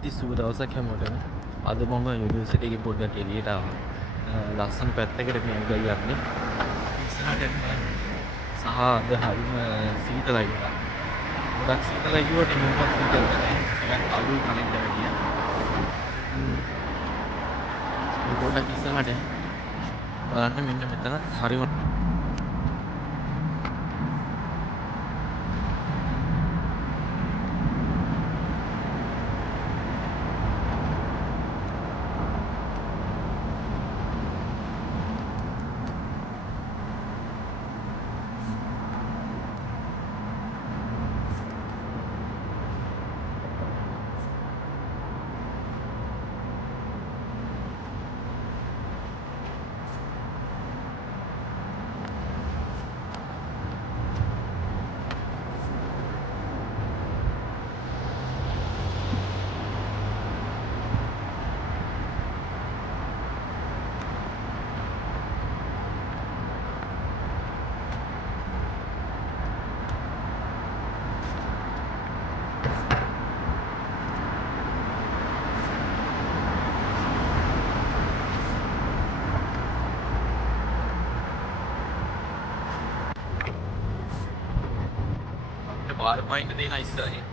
ඉතින් සුබ දවසක් හැමෝටම. අද මම යුනිවර්සිටි එකේ පොඩ්ඩක් එළියට ආවා. ලස්සන පැත්තකට මේ ඇවිල්ලා යන්නේ. ඉස්සරහට යන්න බලන්න. සහ අද හරිම සීතලයි වෙලා. ගොඩක් සීතලයි කිව්වට මේකත් සීතල නැහැ. ටිකක් අඩුයි කලින්ට වැඩිය. මේ පොඩ්ඩක් ඉස්සරහට යන්න. බලන්න මෙන්න මෙතන හරිම පාර පයින්න දෙන ඉස්සරහින්.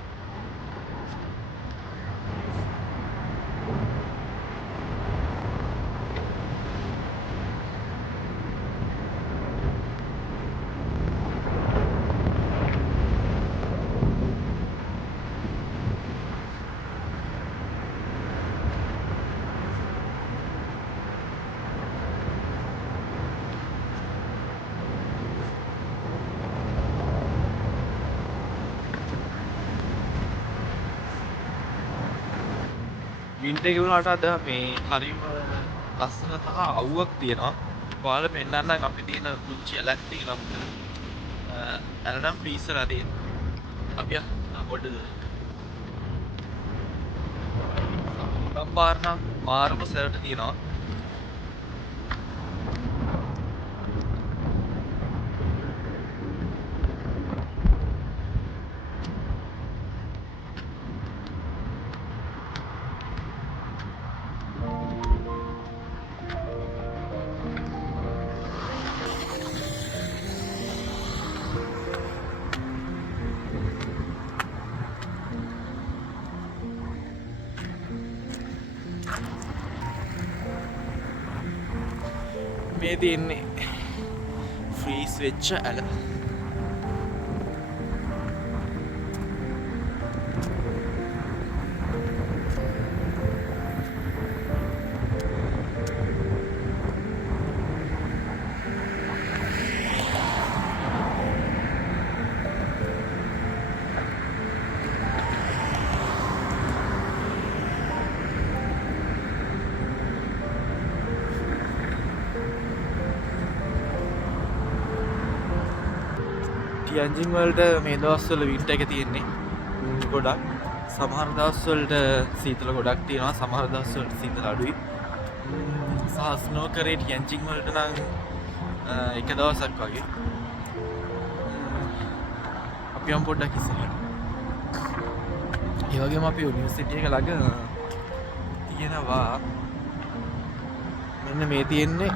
වින්ටර් එක වුණාට අද මේ හරිම ලස්සන තහ අවුවක් තියෙනවා. ඔයාලා පෙන්නන්නම් අපි තියෙන කුංචි ඇලක් තියෙනවා මෙතන. ඇල නම් ෆ්‍රීසර් හරි. අපි පොඩ්ඩ උඩම් පාර නම් මාරම සැරට තියෙනවා. මේ තියෙන්නේ ෆ්‍රීස් වෙච්ච ඇල. ටියන්ජින් වලට මේ දවස්වල වින්ටර් එක තියෙන්නේ ගොඩක්. සමහර දවස්වලට සීතල ගොඩක් තියෙනවා, සමහර දවස්වලට සීතල අඩුයි. සහ ස්නෝ කරේ ටියන්ජින් වලට නම් එක දවසක් වගේ. අපි යමු පොඩ්ඩක් ඉස්සරහට. ඒ වගේම අපි යුනිවර්සිටි එක ළඟ තියෙනවා මෙන්න මේ තියෙන්නේ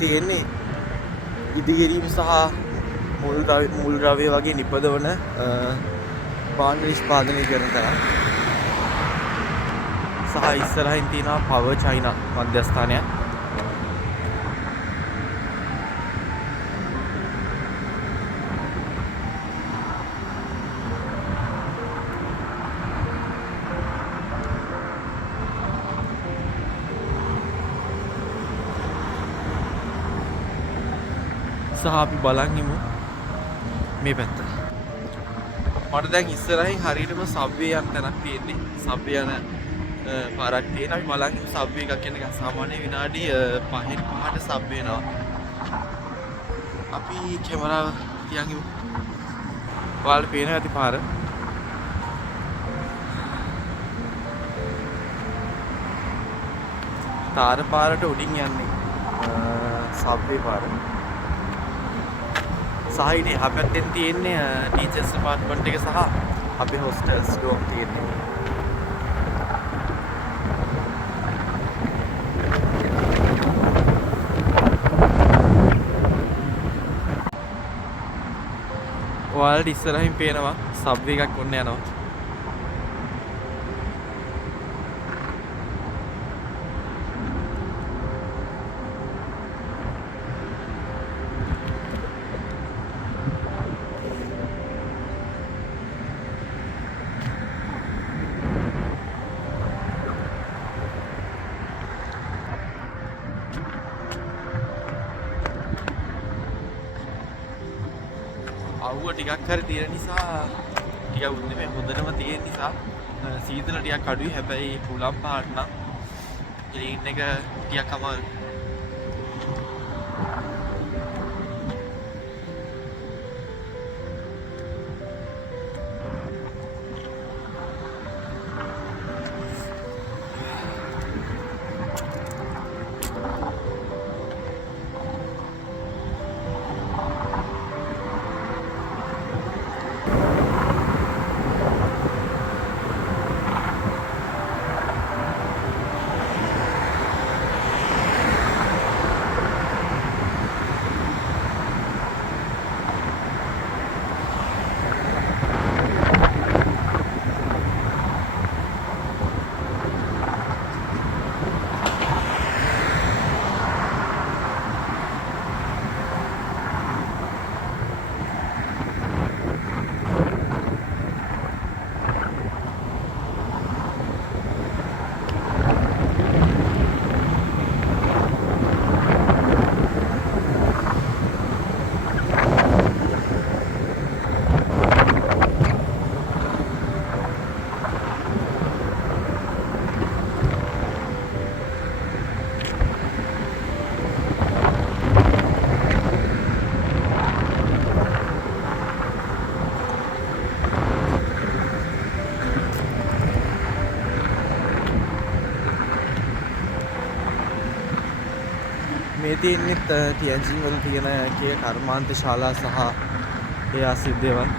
තියෙන්නේ ඉදිකිරීම සහ මුල් ද්‍රව්‍ය වගේ නිපදවන භාණ්ඩ නිෂ්පාදනය කරන තැන. සහ ඉස්සරහින් තියෙනවා පවර් චයිනා මධ්‍යස්ථානයක්. සහ අපි බලන් ඉමු මේ පැත්ත. මට දැන් ඉස්සරහින් හරියටම සබ්වේ යන තැනක් තියෙන්නේ. සබ්වේ යන පාරක් තියෙනවා. අපි බලන් ඉමු සබ්වේ එකක් යන එක සාමාන්‍ය විනාඩි 5න් 5ට සබ්වේ යනවා. අපි කැමරාව තියන් ඉමු. ඔයාලට පේනවා ඇති පාර. තාර පාරට උඩින් යන්නේ. සබ්වේ පාර. සහ ඉතින් එහා පැත්තෙන් තියෙන්නේ ටීචර්ස් ඩිපාර්ට්මන්ට් එක සහ අපේ හොස්ටල්ස් ඩෝම් තියෙන්නේ. ඔයාලට ඉස්සරහින් පේනවා සබ්වේ එකක් ඔන්න යනවා. අවුව ටිකක් හරි තියෙන නිසා ටිකක් උන්නේ මේ හොඳටම තියෙන නිසා සීතල ටිකක් අඩුයි. හැබැයි පුලම් පාට නම් ක්ලීන් එක ටිකක් අමාරුයි. මේ තියෙන්නේ තියන්ජින් වල තියෙන කේ කර්මාන්ත ශාලා සහ ඒ ආසිද්ධ දේවල්.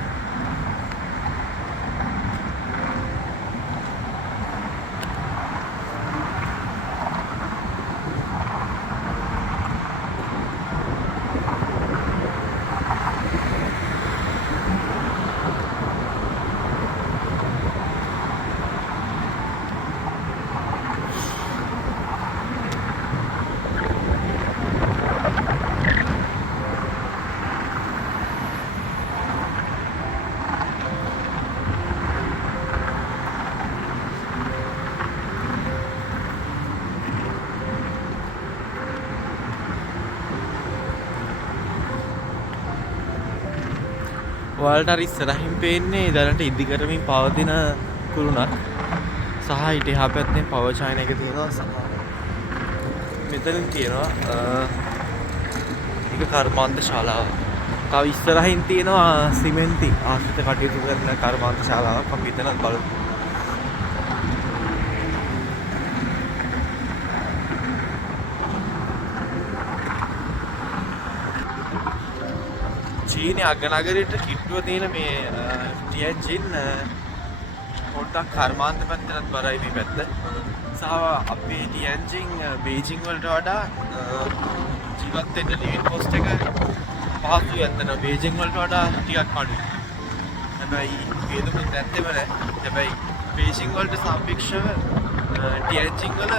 ඔයාලට අර ඉස්සරහින් පේන්නේ දැනට ඉදි කරමින් පවතින කුළුණක් සහ ඊට එහා පැත්තෙන් පවර් චයින එක තියෙනවා සහ මෙතනින් තියෙනවා ඒක කර්මාන්ත ශාලාව. තව ඉස්සරහින් තියෙනවා සිමෙන්ති ආශ්‍රිත කටයුතු කරන කර්මාන්ත ශාලාවක්. අපි එතනත් බලමු. චීනේ අගනගරයට කිට්ටුව තියෙන මේ ටියන්ජින් පොඩ්ඩක් කර්මාන්ත පැත්තටත් බරයි මේ පැත්ත. සහ අපේ ටියන්ජින් බීජිං වලට වඩා ජීවත් වෙන්න ලිවිං කොස්ට් එක පහසුයි. අතන බීජිං වලට වඩා ටිකක් අඩුයි. හැබැයි වේදුමුත් නැත්තේම නෑ. හැබැයි බීජිං වලට සාපේක්ෂව ටියන්ජින් වල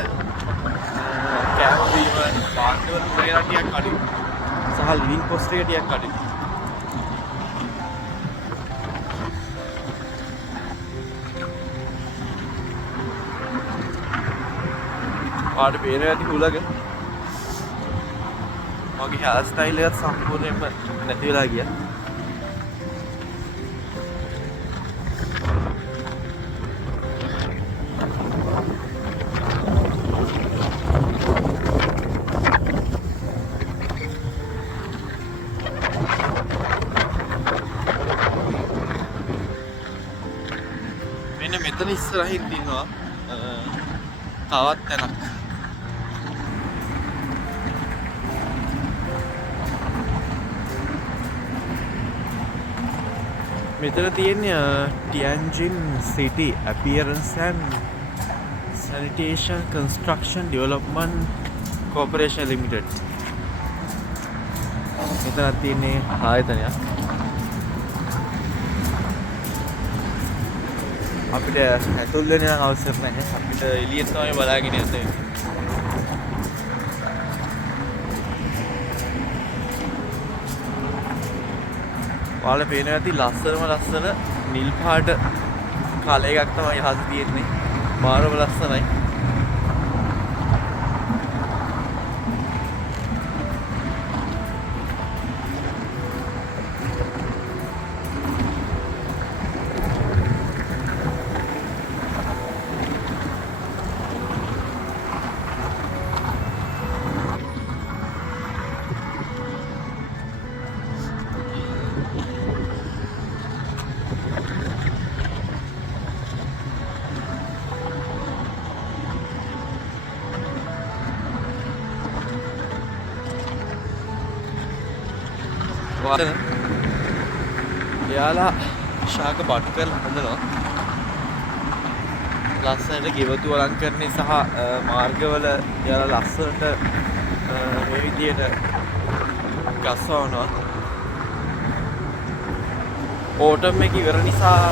කෑම බීම භාණ්ඩ වල මුලේලා ටිකක් අඩුයි. සහ ලිවිං කොස්ට් එක ටිකක් අඩුයි. පාට පේන ඇති හුලක මගේ හෑර් ස්ටයිල් එකත් සම්පූර්ණයෙන්ම නැති වෙලා ගියා. මෙන්න මෙතන ඉස්සරහින් තියෙනවා තවත් තැනක්. මෙතන තියෙන්නේ Tianjin City Appearance and Sanitation Construction Development Corporation Limited. මෙතන තියෙන්නේ ආයතනයක්. අපිට ඇතුල් වෙන්න නම් අවශ්‍ය නැහැ. අපිට එළියෙන් තමයි බලාගෙන යන්න වෙන්නේ. ඔයාලා පේනවා ඇති ලස්සන නිල් පාට කලයක් තමයි යහස තියෙන්නේ. මාරම ලස්සනයි. එයාලා ශාක බට් කරලා හදනවා. ලස්සනට ගෙවතු අලංකරණය සහ මාර්ගවල එයාලා ලස්සනට මේ විදියට ගස්වනවා. ඕටම් එක ඉවර නිසා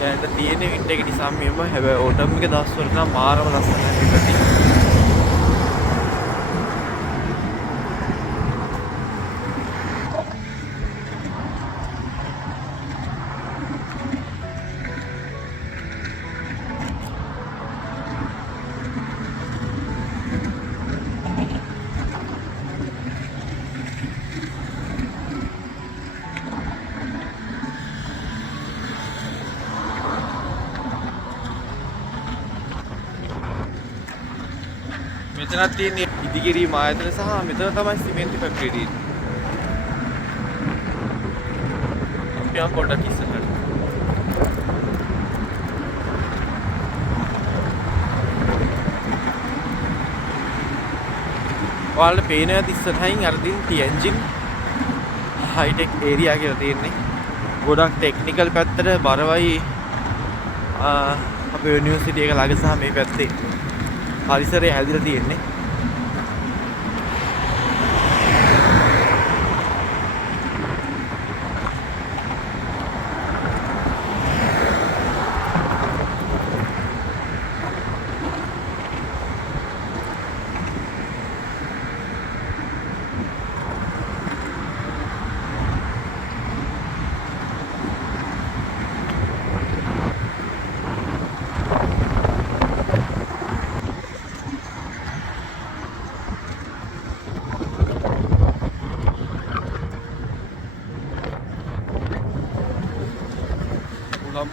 දැනට තියෙන වින්ටර් එක නිසා මෙහෙම. හැබැයි ඕටම් එක දවස්වල නම් මාරම ලස්සනයි පිටති. මෙතනක් තියෙන්නේ ඉදිකිරීම ආයතන සහ මෙතන තමයි සිමෙන්ති ෆැක්ටරිය තියෙන්නේ. අපි ආ පොඩ්ඩක් ඉස්සරහට. ඔයාලට පේනවා ඇති ඉස්සරහින් අර තියෙන Tianjin හයිටෙක් ඒරියා කියලා තියෙන්නේ. ගොඩක් ටෙක්නිකල් පැත්තට බරවයි අපේ යුනිවර්සිටි එක ළඟ සහ මේ පැත්තේ පරිසරය හැදිලා තියෙන්නේ.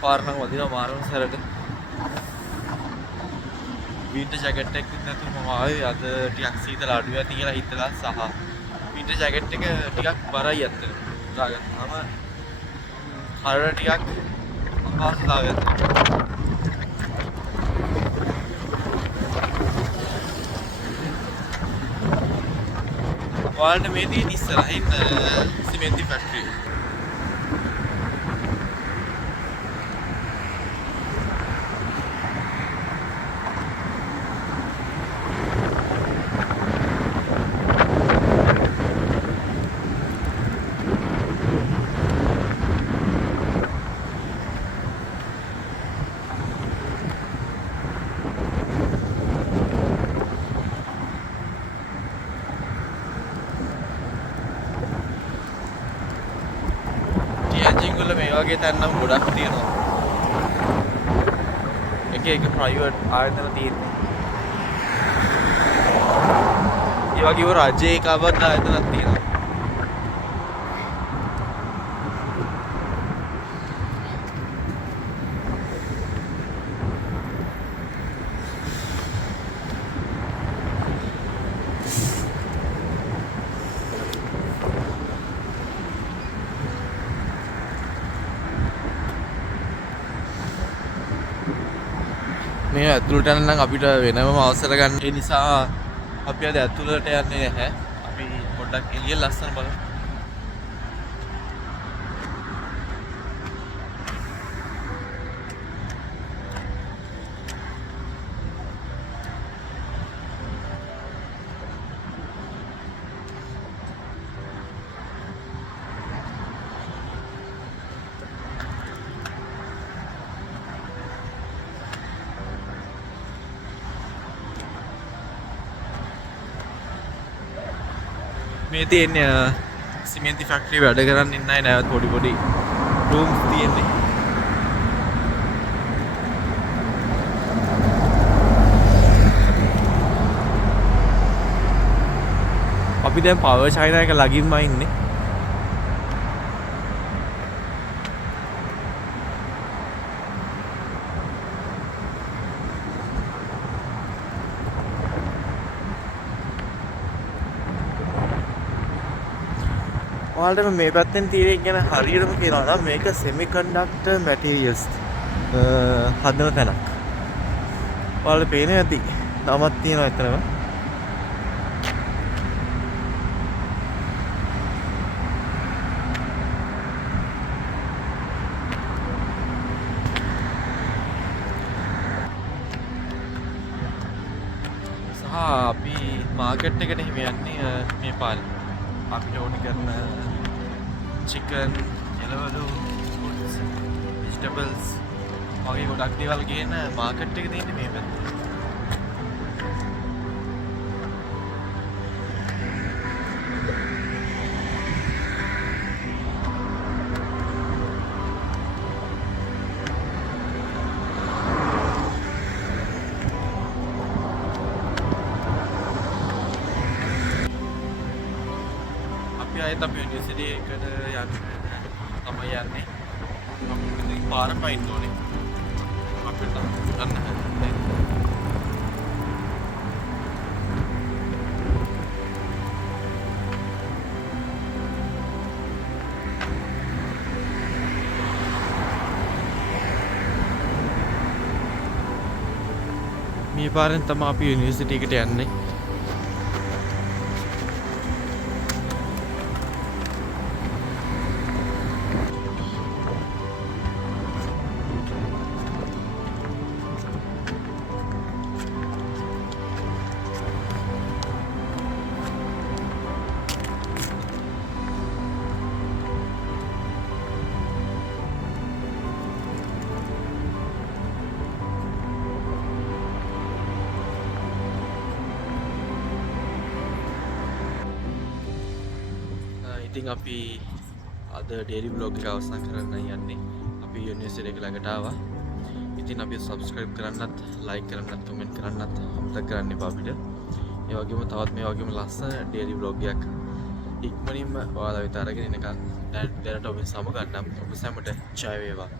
පාරනම් වදිනවා මාරම සැරට. වින්ටර් ජැකට් එකක් නැතුව මම ආවේ අද ටිකක් සීතල අඩු වෙති කියලා හිතලා සහ වින්ටර් ජැකට් එක ටිකක් බරයි අතට. දාගත්තාම හරර ටිකක් අපහසුතාවයක් තියෙනවා. ඔයාලට මේ තියෙන ඉස්සරහින් සිමෙන්ති ෆැක්ටරිය. මේ වගේ තැන් නම් ගොඩක් තියෙනවා. එක එක ප්‍රයිවට් ආයතන තියෙනවා. ඒ වගේම රජයේ කවදාවත් ආයතනක් තියෙනවා. මේ ඇතුළට යන්න නම් අපිට වෙනම අවසර ගන්න. ඒ නිසා අපි අද ඇතුළට යන්නේ නැහැ. අපි පොඩ්ඩක් එළිය ලස්සන බලමු. මේ තියෙන්නේ සිමෙන්ති ෆැක්ටරි වැඩ කරන්න ඉන්නයි නැවත පොඩි රූම්ස් තියෙන්නේ. අපි දැන් පවර් චයිනා එක ළඟින්ම ඉන්නේ. ඔයාලට මේ පැත්තෙන් තියෙන ගැන හරියටම කියනවා නම් මේක සෙමි කන්ඩක්ටර් මැටීරියල්ස් හදන තැනක්. ඔයාලට පේනවා ඇති. නමක් තියෙනවා එතනම. අපි මාකට් එකට හිම යන්නේ මේ පාරේ. අපිට ඕනි කරන චිකන්, එළවලු, ෆුඩ්ස්, වෙජිටබල්ස් වගේ ගොඩක් දේවල් ගේන මාකට් එක තියෙන්නේ මේ පැත්තේ. ආයෙත් අපි යුනිවර්සිටි එකට යන්න තමයි යන්නේ. අපි පාරම ඉන්න ඕනේ. අපිට යන්න මේ පාරෙන් තමයි අපි යුනිවර්සිටි එකට යන්නේ. ඉතින් අපි අද ඩේලි බ්ලොග් එක අවසන් කරන්න යන්නේ. අපි යුනිවර්සිටි එක ළඟට ආවා. ඉතින් අපි සබ්ස්ක්‍රයිබ් කරන්නත්, ලයික් කරන්නත්, කමෙන්ට් කරන්නත් අමතක කරන්න එපා අපිට. ඒ වගේම තවත් මේ වගේම ලස්සන ඩේලි බ්ලොග් එකක් ඉක්මනින්ම ඔයාලා වෙත අරගෙන එනකන් දැනට ඔබෙන් සමු ගන්නම්. ඔබ සැමට ජය වේවා.